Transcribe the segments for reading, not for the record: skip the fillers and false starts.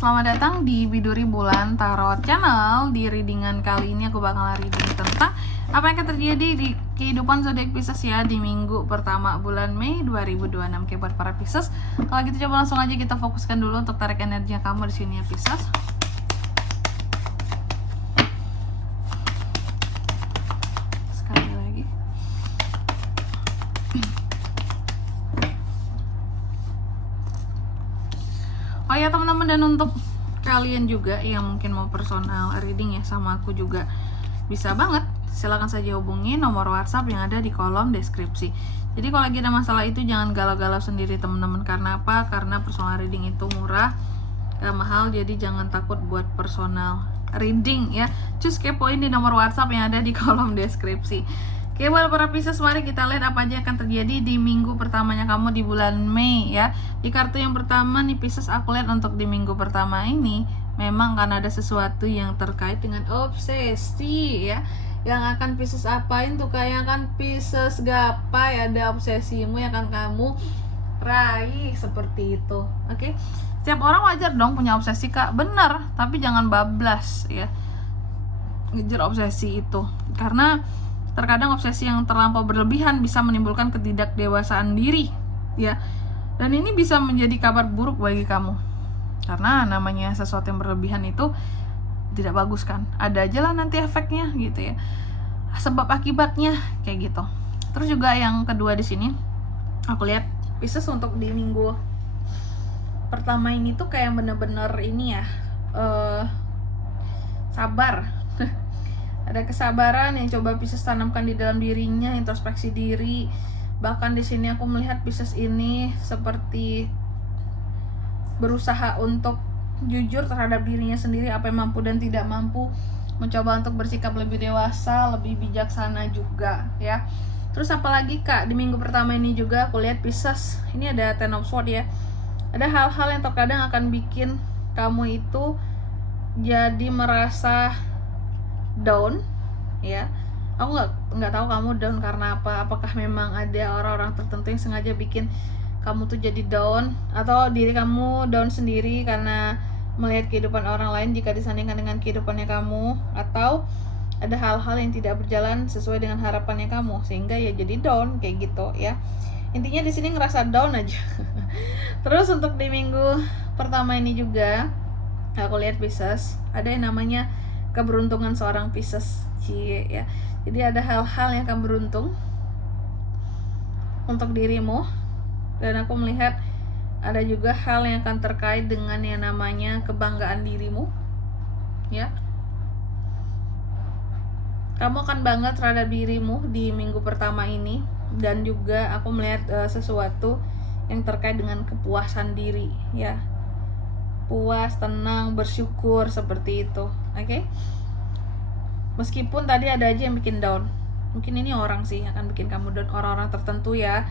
Selamat datang di Biduri Bulan Tarot Channel. Di readingan kali ini aku bakal reading tentang apa yang akan terjadi di kehidupan zodiak Pisces ya di minggu pertama bulan Mei 2026. Oke, buat para Pisces, kalau gitu coba langsung aja kita fokuskan dulu untuk tarik energi kamu di sini ya Pisces. Sekali lagi. Oh ya teman-teman, dan untuk kalian juga yang mungkin mau personal reading ya sama aku juga bisa banget, silahkan saja hubungi nomor WhatsApp yang ada di kolom deskripsi. Jadi kalau lagi ada masalah itu jangan galau-galau sendiri teman-teman. Karena apa? Karena personal reading itu murah, gak mahal, jadi jangan takut buat personal reading ya. Cus kepoin di nomor WhatsApp yang ada di kolom deskripsi. Oke, buat para Pisces, mari kita lihat apa aja akan terjadi di minggu pertamanya kamu di bulan Mei ya. Di kartu yang pertama nih Pisces, aku lihat untuk di minggu pertama ini memang karena ada sesuatu yang terkait dengan obsesi ya, yang akan Pisces apain tuh, kayak kan Pisces gapai ada obsesimu yang akan kamu raih seperti itu. Oke, setiap orang wajar dong punya obsesi kak, bener, tapi jangan bablas ya ngejar obsesi itu, karena terkadang obsesi yang terlampau berlebihan bisa menimbulkan ketidakdewasaan diri ya, dan ini bisa menjadi kabar buruk bagi kamu, karena namanya sesuatu yang berlebihan itu tidak bagus kan, ada aja lah nanti efeknya gitu ya, sebab akibatnya kayak gitu. Terus juga yang kedua di sini aku lihat Pisces untuk di minggu pertama ini tuh kayak bener-bener ini ya, sabar. Ada kesabaran yang coba Pisces tanamkan di dalam dirinya, introspeksi diri. Bahkan di sini aku melihat Pisces ini seperti berusaha untuk jujur terhadap dirinya sendiri, apa yang mampu dan tidak mampu, mencoba untuk bersikap lebih dewasa, lebih bijaksana juga ya. Terus apalagi kak, di minggu pertama ini juga aku lihat Pisces, ini ada Ten of Swords ya. Ada hal-hal yang terkadang akan bikin kamu itu jadi merasa down ya. Aku nggak tahu kamu down karena apa, apakah memang ada orang-orang tertentu yang sengaja bikin kamu tuh jadi down, atau diri kamu down sendiri karena melihat kehidupan orang lain jika disandingkan dengan kehidupannya kamu, atau ada hal-hal yang tidak berjalan sesuai dengan harapannya kamu sehingga ya jadi down kayak gitu ya. Intinya di sini ngerasa down aja. Terus untuk di minggu pertama ini juga aku lihat Pisces ada yang namanya keberuntungan seorang Pisces ya. Jadi ada hal-hal yang akan beruntung untuk dirimu, dan aku melihat ada juga hal yang akan terkait dengan yang namanya kebanggaan dirimu ya. Kamu akan bangga terhadap dirimu di minggu pertama ini, dan juga aku melihat sesuatu yang terkait dengan kepuasan diri ya, puas, tenang, bersyukur seperti itu. Oke? Meskipun tadi ada aja yang bikin down, mungkin ini orang sih akan bikin kamu down, orang-orang tertentu ya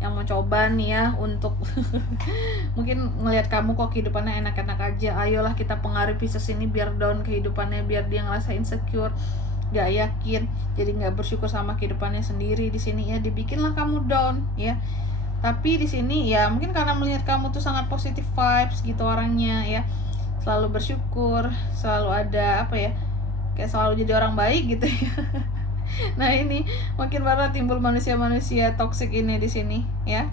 yang mau coba nih ya untuk mungkin ngelihat kamu kok kehidupannya enak-enak aja, ayolah kita pengaruhi Pisces ini biar down kehidupannya, biar dia ngerasa insecure, gak yakin, jadi nggak bersyukur sama kehidupannya sendiri. Di sini ya dibikinlah kamu down ya. Tapi di sini ya mungkin karena melihat kamu tuh sangat positive vibes gitu orangnya ya, selalu bersyukur, selalu ada apa ya, kayak selalu jadi orang baik gitu ya. Nah ini mungkin baru timbul manusia-manusia toksik ini di sini ya.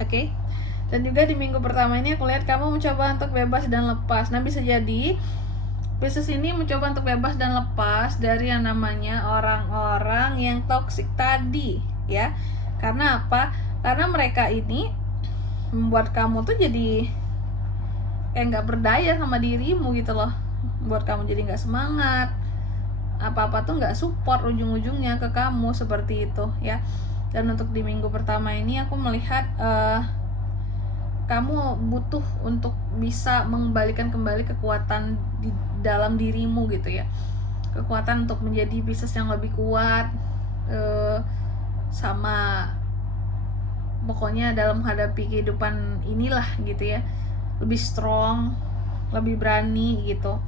Oke. Dan juga di minggu pertama ini aku lihat kamu mencoba untuk bebas dan lepas. Nah bisa jadi Pisces ini mencoba untuk bebas dan lepas dari yang namanya orang-orang yang toksik tadi ya. Karena apa? Karena mereka ini membuat kamu tuh jadi kayak nggak berdaya sama dirimu gitu loh, buat kamu jadi nggak semangat, apa-apa tuh nggak support ujung-ujungnya ke kamu seperti itu ya. Dan untuk di minggu pertama ini aku melihat kamu butuh untuk bisa mengembalikan kembali kekuatan di dalam dirimu gitu ya, kekuatan untuk menjadi Pisces yang lebih kuat, sama pokoknya dalam menghadapi kehidupan inilah gitu ya, lebih strong, lebih berani gitu,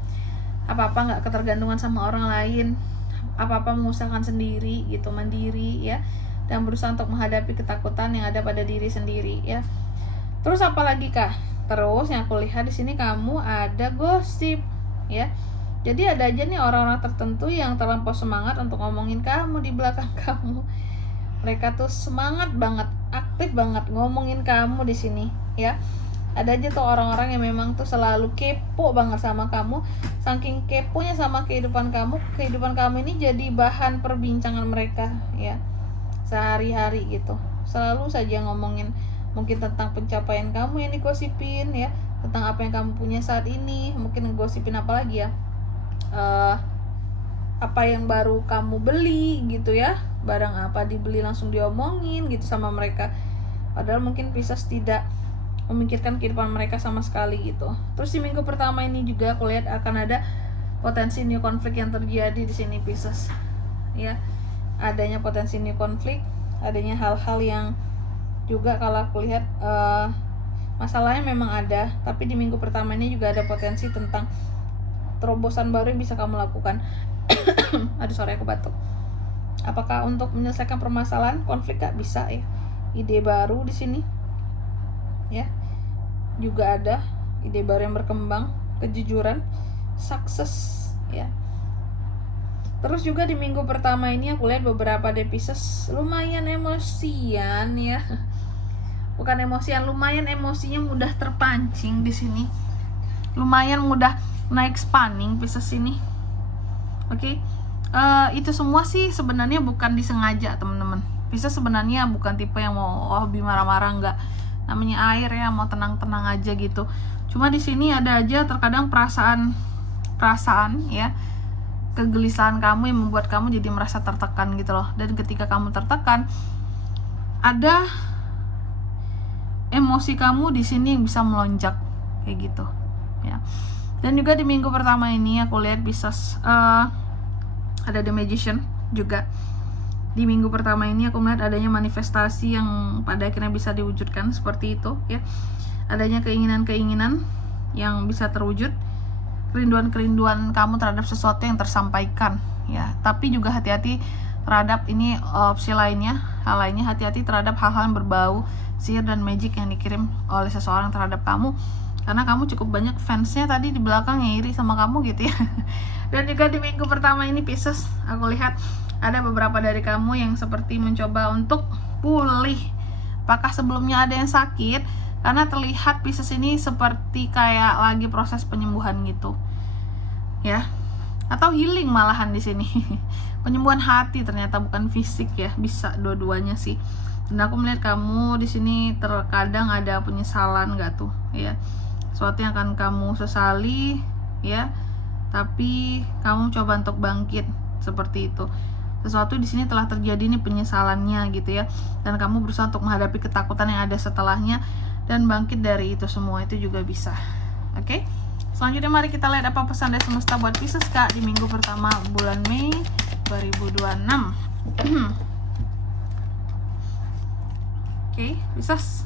apa-apa nggak ketergantungan sama orang lain, apa-apa mengusahakan sendiri gitu, mandiri ya, dan berusaha untuk menghadapi ketakutan yang ada pada diri sendiri ya. Terus apalagi kah? Terus yang aku lihat di sini kamu ada gosip, ya. Jadi ada aja nih orang-orang tertentu yang terlampau semangat untuk ngomongin kamu di belakang kamu. Mereka tuh semangat banget, aktif banget ngomongin kamu di sini, ya. Ada aja tuh orang-orang yang memang tuh selalu kepo banget sama kamu. Saking keponya sama kehidupan kamu ini jadi bahan perbincangan mereka, ya. Sehari-hari gitu. Selalu saja ngomongin mungkin tentang pencapaian kamu yang digosipin, ya. Tentang apa yang kamu punya saat ini, mungkin ngegosipin apa lagi ya. Apa yang baru kamu beli gitu ya. Barang apa dibeli langsung diomongin gitu sama mereka. Padahal mungkin Pisces tidak memikirkan kehidupan mereka sama sekali gitu. Terus di minggu pertama ini juga aku lihat akan ada potensi new konflik yang terjadi di sini Pisces, ya. Adanya potensi new konflik, adanya hal-hal yang juga kalau aku lihat masalahnya memang ada, tapi di minggu pertama ini juga ada potensi tentang terobosan baru yang bisa kamu lakukan. Aduh, sorry aku batuk. Apakah untuk menyelesaikan permasalahan konflik? Gak bisa ya. Ide baru di sini, ya. Juga ada ide baru yang berkembang, kejujuran, sukses, ya. Terus juga di minggu pertama ini aku lihat beberapa Pisces lumayan emosian, ya. Bukan emosian, lumayan emosinya mudah terpancing di sini. Lumayan mudah naik spanning Pisces ini. Oke. Itu semua sih sebenarnya bukan disengaja, teman-teman. Pisces sebenarnya bukan tipe yang mau hobi marah-marah, enggak. Namanya air ya, mau tenang-tenang aja gitu. Cuma di sini ada aja terkadang perasaan ya, kegelisahan kamu yang membuat kamu jadi merasa tertekan gitu loh. Dan ketika kamu tertekan, ada emosi kamu di sini yang bisa melonjak kayak gitu, ya. Dan juga di minggu pertama ini aku lihat Pisces ada The Magician juga. Di minggu pertama ini aku melihat adanya manifestasi yang pada akhirnya bisa diwujudkan seperti itu, ya. Adanya keinginan-keinginan yang bisa terwujud, kerinduan-kerinduan kamu terhadap sesuatu yang tersampaikan, ya. Tapi juga hati-hati terhadap ini opsi lainnya, hal lainnya, hati-hati terhadap hal-hal yang berbau sihir dan magic yang dikirim oleh seseorang terhadap kamu, karena kamu cukup banyak fansnya tadi di belakang yang iri sama kamu gitu ya. Dan juga di minggu pertama ini Pisces, aku lihat ada beberapa dari kamu yang seperti mencoba untuk pulih. Apakah sebelumnya ada yang sakit? Karena terlihat Pisces ini seperti kayak lagi proses penyembuhan gitu, ya. Atau healing malahan di sini. Penyembuhan hati ternyata, bukan fisik ya. Bisa dua-duanya sih. Dan aku melihat kamu di sini terkadang ada penyesalan nggak tuh, ya. Sesuatu yang akan kamu sesali, ya. Tapi kamu coba untuk bangkit seperti itu. Sesuatu di sini telah terjadi nih penyesalannya gitu ya. Dan kamu berusaha untuk menghadapi ketakutan yang ada setelahnya dan bangkit dari itu semua, itu juga bisa. Oke? Selanjutnya mari kita lihat apa pesan dari semesta buat Pisces Kak di minggu pertama bulan Mei 2026. Oke, Pisces.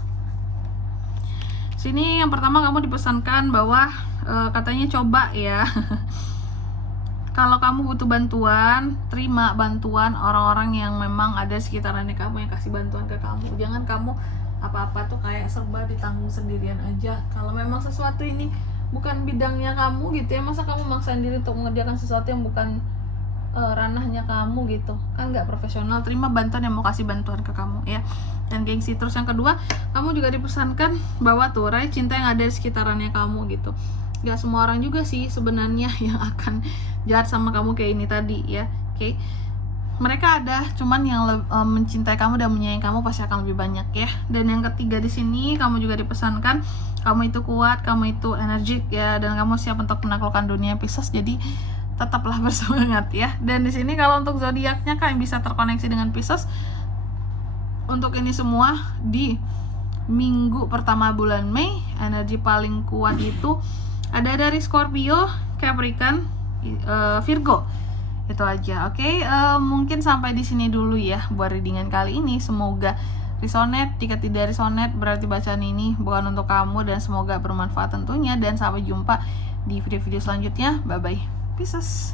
Sini yang pertama kamu dipesankan bahwa katanya coba ya. Kalau kamu butuh bantuan, terima bantuan orang-orang yang memang ada sekitarannya kamu yang kasih bantuan ke kamu. Jangan kamu apa-apa tuh kayak serba ditanggung sendirian aja. Kalau memang sesuatu ini bukan bidangnya kamu gitu ya, masa kamu maksain diri untuk mengerjakan sesuatu yang bukan ranahnya kamu gitu, kan nggak profesional. Terima bantuan yang mau kasih bantuan ke kamu ya, dan gengsi. Terus yang kedua, kamu juga dipesankan bahwa tuh raih cinta yang ada di sekitarannya kamu gitu. Gak semua orang juga sih sebenarnya yang akan jahat sama kamu kayak ini tadi ya. Oke. Mereka ada, cuman yang mencintai kamu dan menyayangi kamu pasti akan lebih banyak ya. Dan yang ketiga di sini kamu juga dipesankan kamu itu kuat, kamu itu energik ya, dan kamu siap untuk menaklukkan dunia Pisces. Jadi tetaplah bersemangat ya. Dan di sini kalau untuk zodiaknya Kak yang bisa terkoneksi dengan Pisces untuk ini semua di minggu pertama bulan Mei, energi paling kuat itu ada dari Scorpio, Capricorn, Virgo. Itu aja. Oke, mungkin sampai di sini dulu ya buat readingan kali ini. Semoga resonate. Jika tidak resonate berarti bacaan ini bukan untuk kamu, dan semoga bermanfaat tentunya. Dan sampai jumpa di video-video selanjutnya. Bye bye. Pisces.